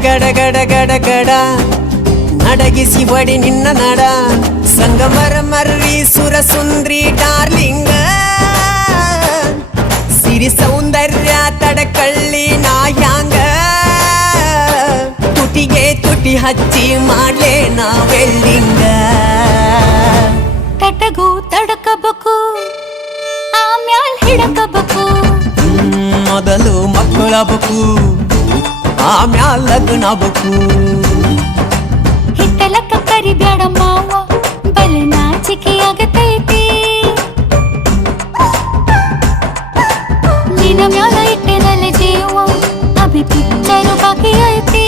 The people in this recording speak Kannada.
ಗಡ ಗಡ ಗಡ ಗಡ ನಡಗಿಸಿ ಬಡಿ ನಿನ್ನ ನಡ ಸಂಗಮರ ಮರ್ರಿ ಸುರ ಸುಂದ್ರಿ ಡಾರ್ಲಿಂಗ ಸಿರಿ ಸೌಂದರ್ಯ ತಡಕಳ್ಳಿ ನಾಯಾಂಗ ತುಟಿಗೆ ತುಟಿ ಹಚ್ಚಿ ಮಾಡ್ಲೇ ನಾ ವೆಲ್ಡಿಂಗ ತಟಗೂ ತಡಕಬೇಕು ಆಮ್ಯಾಲ್ ಹಿಡಕಬೇಕು ಮೊದಲು ಮಕ್ಕಳಬೇಕು ಆಮ್ಯಾಲ ಲಗ್ನಬೇಕು ಹಿತ್ತಲಕ್ಕ ಕರಿಬ್ಯಾಡ ಮಾವ ಬಲ ನಾಚಿಕೆ ಆಗತೈತಿ ನಿನ್ನ ಮ್ಯಾಲ ಇಟ್ಟೆನಲ್ಲ ಜೀವ ಅಭಿ ಪಿಕ್ಚರು ಬಾಕಿ ಐತಿ